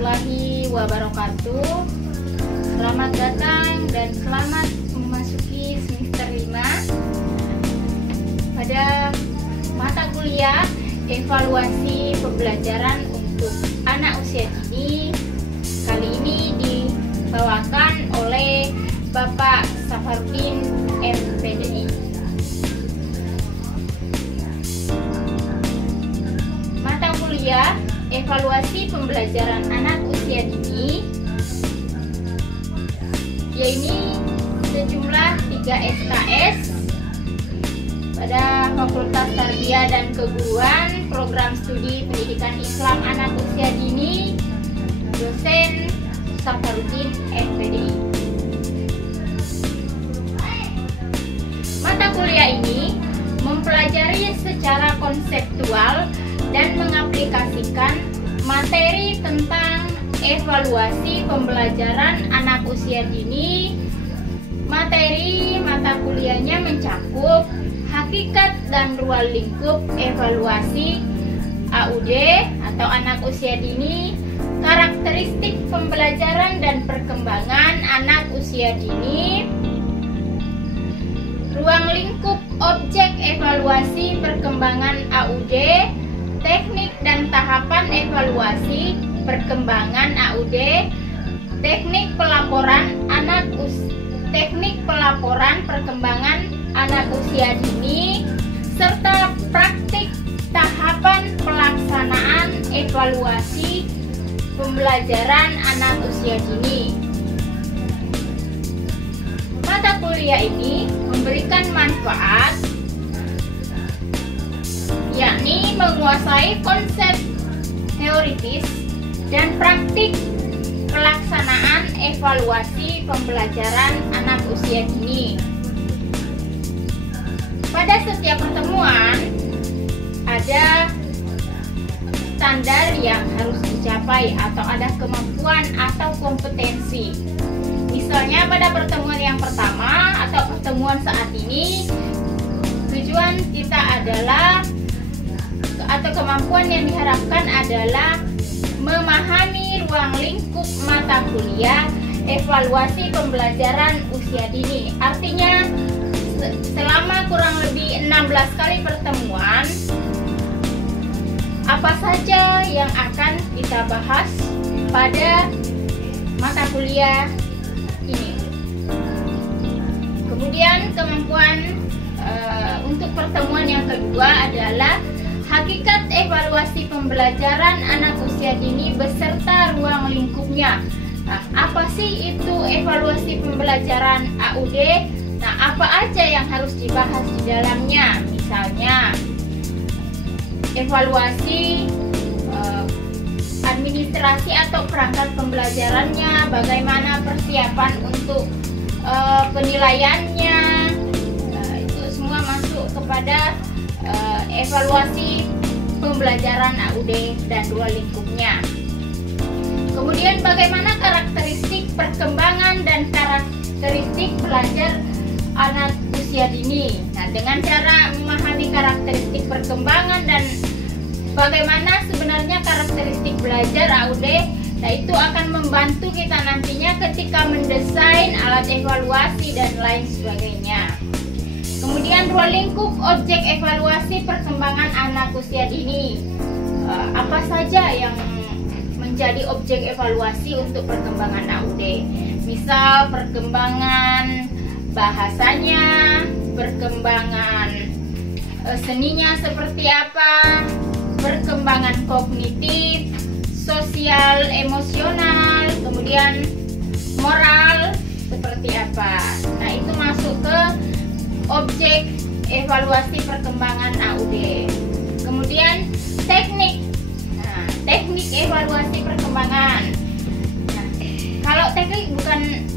warahmatullahi wabarakatuh. Selamat datang dan selamat memasuki semester 5 pada mata kuliah evaluasi pembelajaran untuk anak usia dini. Kali ini dibawakan oleh Bapak Safarudin MPDI. Mata kuliah evaluasi pembelajaran anak usia dini, yaitu sejumlah 3 SKS pada Fakultas Tarbiyah dan Keguruan, Program Studi Pendidikan Islam Anak Usia Dini, dosen Safarudin MPDI. Mata kuliah ini mempelajari secara konseptual dan mengaplikasikan materi tentang evaluasi pembelajaran anak usia dini. Materi mata kuliahnya mencakup hakikat dan ruang lingkup evaluasi AUD atau anak usia dini, karakteristik pembelajaran dan perkembangan anak usia dini, ruang lingkup objek evaluasi perkembangan AUD, teknik dan tahapan evaluasi perkembangan AUD, teknik pelaporan perkembangan anak usia dini, serta praktik tahapan pelaksanaan evaluasi pembelajaran anak usia dini. Mata kuliah ini memberikan manfaat, yakni menguasai konsep teoritis dan praktik pelaksanaan evaluasi pembelajaran anak usia dini. Pada setiap pertemuan ada standar yang harus dicapai atau ada kemampuan atau kompetensi. Misalnya pada pertemuan yang pertama atau pertemuan saat ini, tujuan kita adalah atau kemampuan yang diharapkan adalah memahami ruang lingkup mata kuliah evaluasi pembelajaran usia dini. Artinya selama kurang lebih 16 kali pertemuan, apa saja yang akan kita bahas pada mata kuliah ini. Kemudian kemampuan untuk pertemuan yang kedua adalah hakikat evaluasi pembelajaran anak usia dini beserta ruang lingkupnya. Nah, apa sih itu evaluasi pembelajaran AUD? Nah, apa aja yang harus dibahas di dalamnya? Misalnya, evaluasi administrasi atau perangkat pembelajarannya, bagaimana persiapan untuk penilaiannya, itu semua masuk kepada evaluasi pembelajaran AUD dan ruang lingkupnya. Kemudian bagaimana karakteristik perkembangan dan karakteristik belajar anak usia dini. Nah, dengan cara memahami karakteristik perkembangan dan bagaimana sebenarnya karakteristik belajar AUD, nah itu akan membantu kita nantinya ketika mendesain alat evaluasi dan lain sebagainya. Kemudian ruang lingkup objek evaluasi perkembangan anak usia dini. Apa saja yang menjadi objek evaluasi untuk perkembangan AUD? Misal perkembangan bahasanya, perkembangan seninya seperti apa, perkembangan kognitif, sosial, emosional, kemudian moral seperti apa. Nah, itu masuk ke objek evaluasi perkembangan AUD. Kemudian teknik. Nah, teknik evaluasi perkembangan. Nah, kalau teknik bukan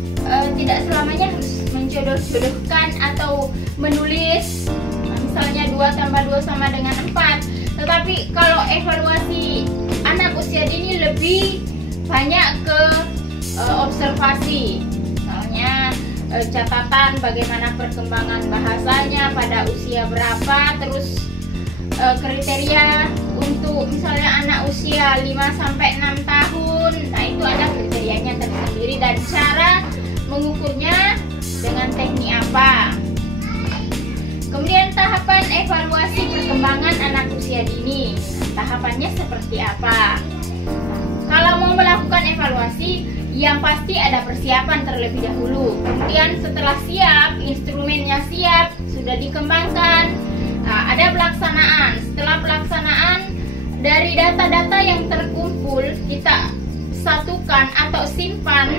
tidak selamanya harus menjodoh-jodohkan atau menulis misalnya 2 tambah 2 sama dengan 4. Tetapi kalau evaluasi anak usia dini lebih banyak ke observasi. Misalnya catatan bagaimana perkembangan bahasanya pada usia berapa, terus kriteria untuk misalnya anak usia 5-6 tahun. Nah, mengukurnya dengan teknik apa. Kemudian tahapan evaluasi perkembangan anak usia dini. Tahapannya seperti apa? Kalau mau melakukan evaluasi, yang pasti ada persiapan terlebih dahulu. Kemudian setelah siap, instrumennya siap, sudah dikembangkan, ada pelaksanaan. Setelah pelaksanaan, dari data-data yang terkumpul kita satukan atau simpan.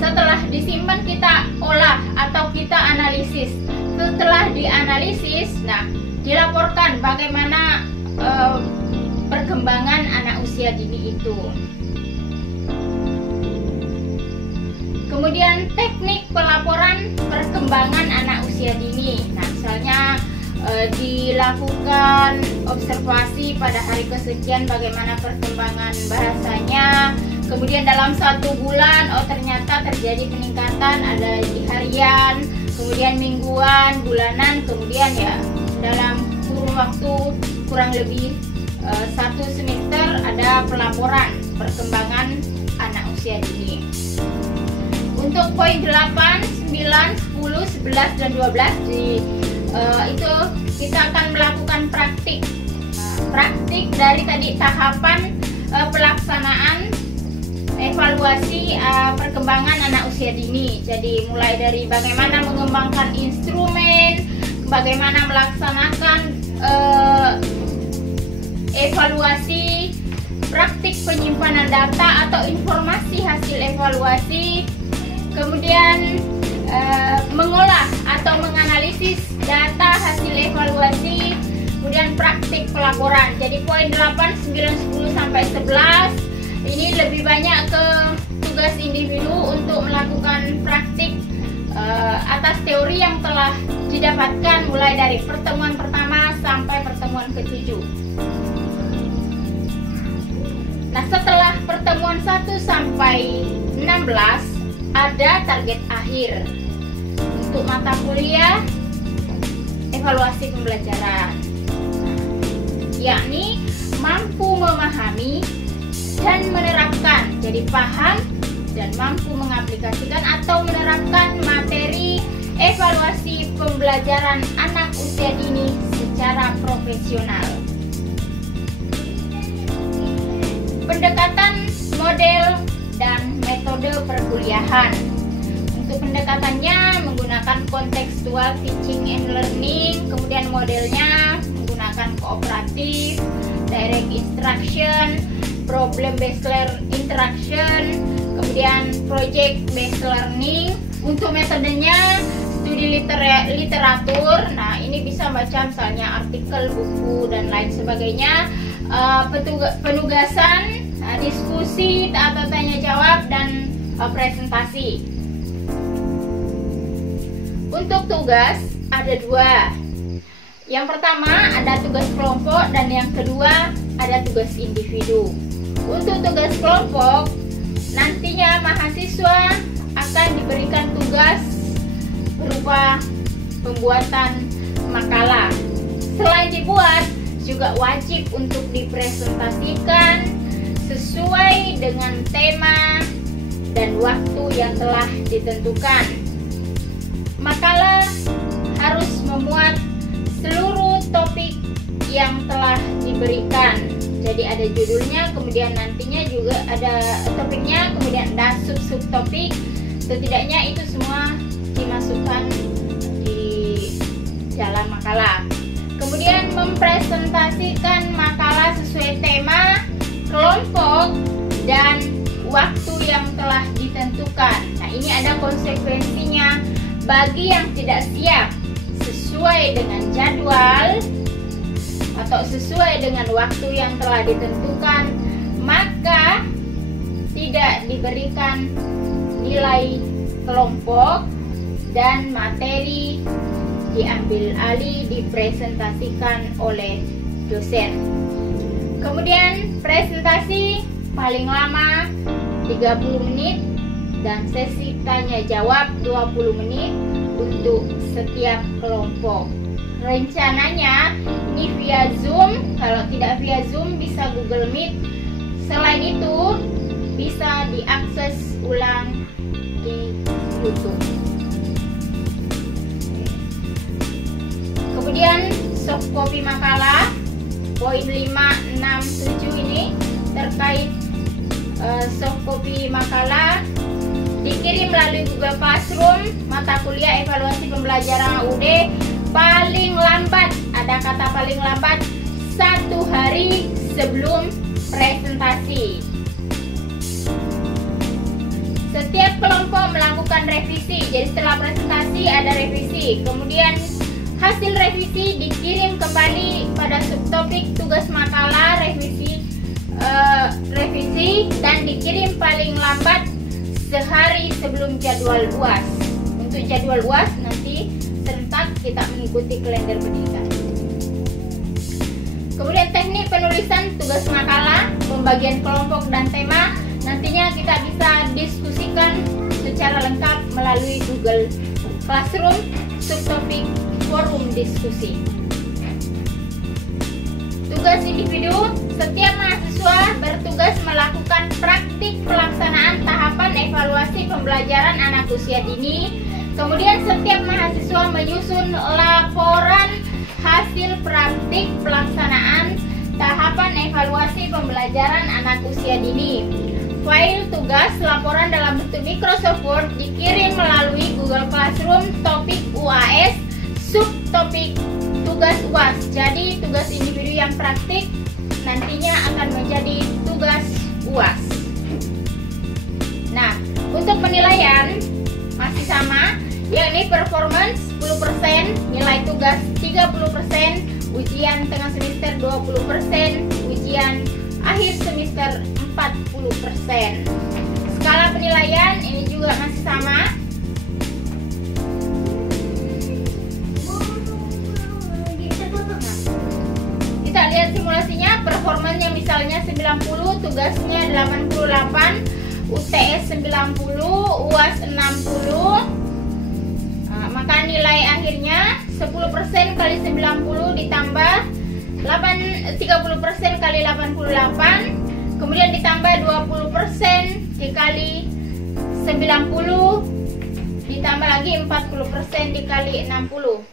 Setelah disimpan kita olah atau kita analisis. Setelah dianalisis, dilaporkan bagaimana perkembangan anak usia dini itu. Kemudian teknik pelaporan perkembangan anak usia dini. Misalnya dilakukan observasi pada hari kesekian bagaimana perkembangan bahasanya. Kemudian dalam 1 bulan, ternyata terjadi peningkatan, ada di harian, kemudian mingguan, bulanan, kemudian ya dalam kurun waktu kurang lebih 1 semester ada pelaporan perkembangan anak usia dini. Untuk poin 8, 9, 10, 11, dan 12 itu kita akan melakukan praktik. Praktik dari tadi tahapan pelaksanaan evaluasi perkembangan anak usia dini. Jadi mulai dari bagaimana mengembangkan instrumen, bagaimana melaksanakan evaluasi, praktik penyimpanan data atau informasi hasil evaluasi, kemudian mengolah atau menganalisis data hasil evaluasi, kemudian praktik pelaporan. Jadi poin 8, 9, 10 sampai 11 ini lebih banyak ke tugas individu untuk melakukan praktik atas teori yang telah didapatkan mulai dari pertemuan pertama sampai pertemuan ke-7. Nah, setelah pertemuan 1 sampai 16 ada target akhir untuk mata kuliah evaluasi pembelajaran, yakni mampu memahami dan menerapkan. Jadi paham dan mampu mengaplikasikan atau menerapkan materi evaluasi pembelajaran anak usia dini secara profesional. Pendekatan model dan metode perkuliahan. Untuk pendekatannya menggunakan kontekstual teaching and learning, kemudian modelnya menggunakan kooperatif, direct instruction, problem based interaction, kemudian project based learning. Untuk metodenya studi literatur. Nah, ini bisa baca misalnya artikel, buku, dan lain sebagainya. Penugasan, diskusi atau tanya jawab, dan presentasi. Untuk tugas ada 2. Yang pertama ada tugas kelompok dan yang kedua ada tugas individu. Untuk tugas kelompok, nantinya mahasiswa akan diberikan tugas berupa pembuatan makalah. Selain dibuat, juga wajib untuk dipresentasikan sesuai dengan tema dan waktu yang telah ditentukan. Makalah harus memuat seluruh topik yang telah diberikan. Jadi ada judulnya, kemudian nantinya juga ada topiknya, kemudian ada subtopik. Setidaknya itu semua dimasukkan di dalam makalah. Kemudian mempresentasikan makalah sesuai tema, kelompok, dan waktu yang telah ditentukan. Nah, ini ada konsekuensinya bagi yang tidak siap sesuai dengan jadwal atau sesuai dengan waktu yang telah ditentukan, maka tidak diberikan nilai kelompok dan materi diambil alih dipresentasikan oleh dosen. Kemudian presentasi paling lama 30 menit dan sesi tanya jawab 20 menit untuk setiap kelompok. Rencananya ini via Zoom, kalau tidak via Zoom bisa Google Meet. Selain itu bisa diakses ulang di ditutup. Kemudian soft copy makalah poin 5, 6, 7 ini terkait soft copy makalah dikirim melalui Google Classroom mata kuliah evaluasi pembelajaran AUD paling lambat, ada kata paling lambat, 1 hari sebelum presentasi. Setiap kelompok melakukan revisi, jadi setelah presentasi ada revisi, kemudian hasil revisi dikirim kembali pada subtopik tugas makalah revisi dan dikirim paling lambat sehari sebelum jadwal UAS. Untuk jadwal UAS nanti serentak kita mengikuti kalender pendidikan. Kemudian teknik penulisan tugas makalah, pembagian kelompok dan tema nantinya kita bisa diskusikan secara lengkap melalui Google Classroom subtopik forum diskusi. Tugas individu, setiap mahasiswa bertugas melakukan praktik pelaksanaan tahapan evaluasi pembelajaran anak usia dini. Kemudian setiap mahasiswa menyusun laporan hasil praktik pelaksanaan tahapan evaluasi pembelajaran anak usia dini. File tugas laporan dalam bentuk Microsoft Word dikirim melalui Google Classroom topik UAS subtopik tugas UAS. Jadi tugas individu yang praktik nantinya akan menjadi tugas UAS. Nah, untuk penilaian masih sama, yakni performance 10%, nilai tugas 30%, ujian tengah semester 20%, ujian akhir semester 40%. Skala penilaian ini juga masih sama. Kita lihat simulasinya, performanya misalnya 90, tugasnya 88, UTS 90, UAS 60. Maka nilai akhirnya 10% kali 90 ditambah 30% kali 88, kemudian ditambah 20% dikali 90, ditambah lagi 40% dikali 60.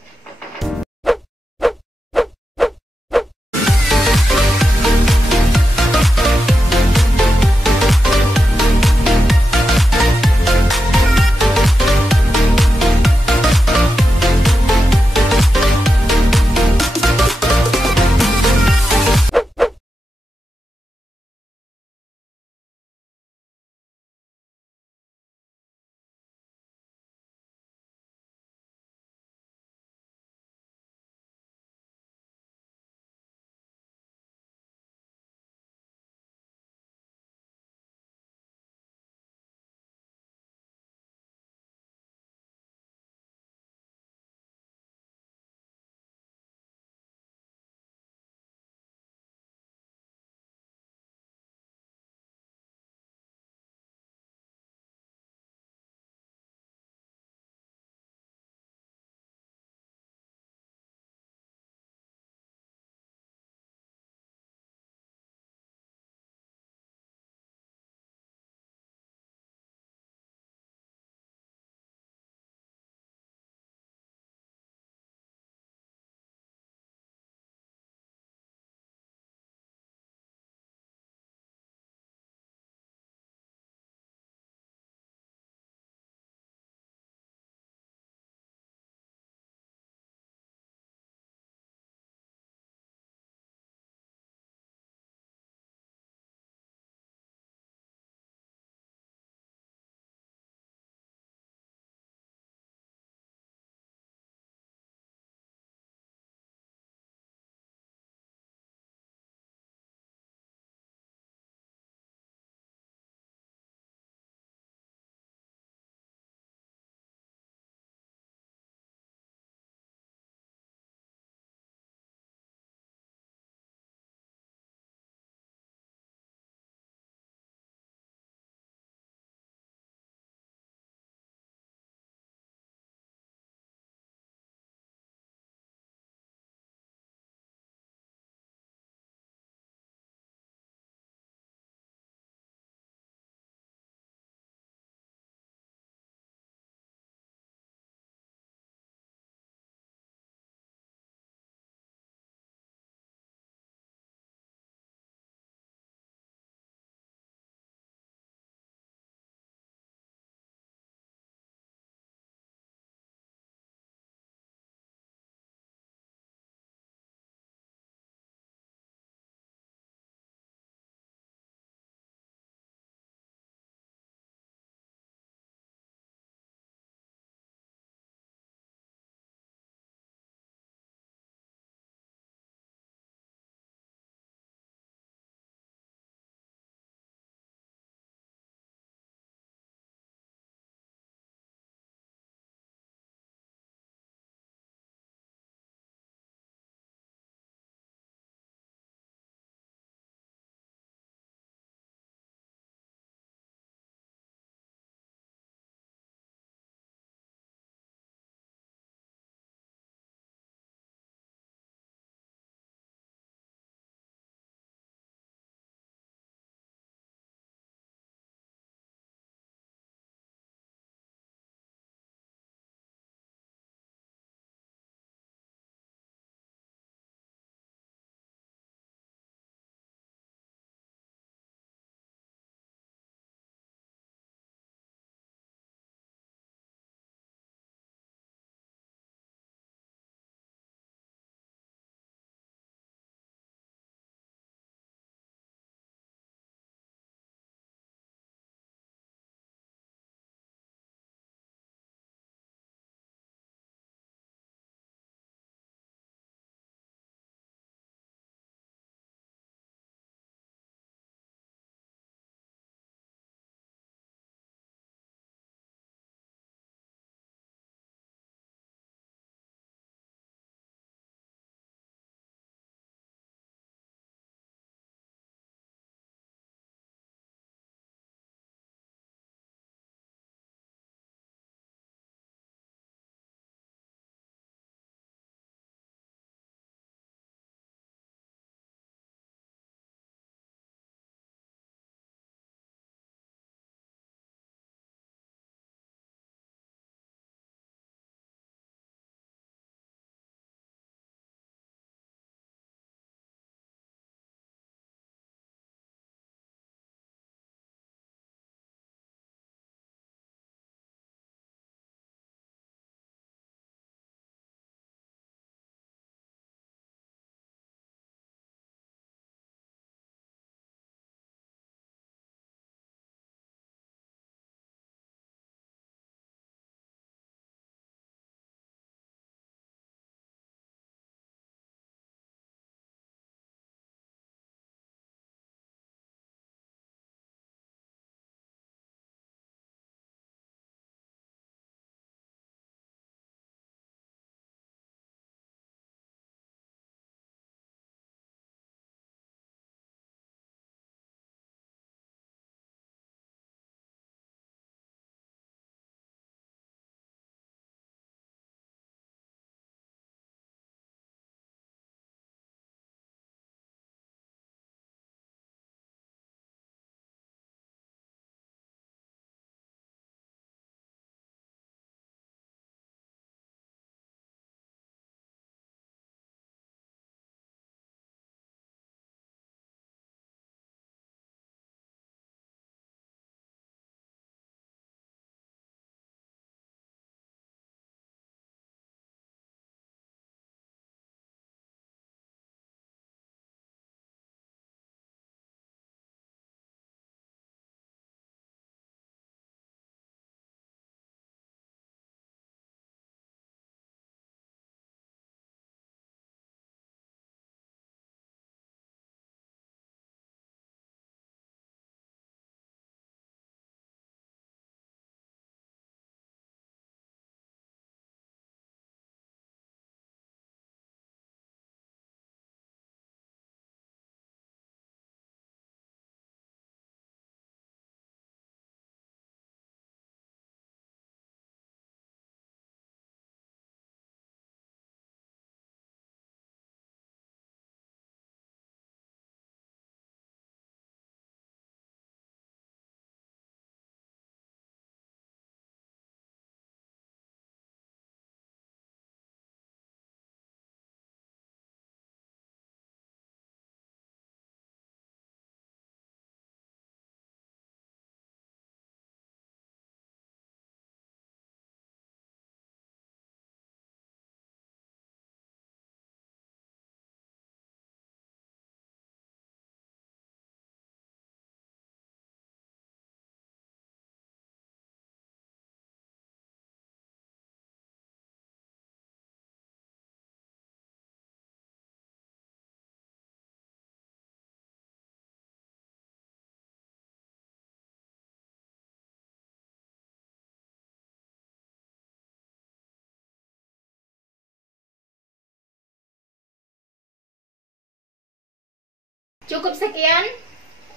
Cukup sekian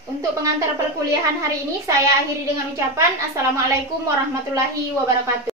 untuk pengantar perkuliahan hari ini. Saya akhiri dengan ucapan Assalamualaikum warahmatullahi wabarakatuh.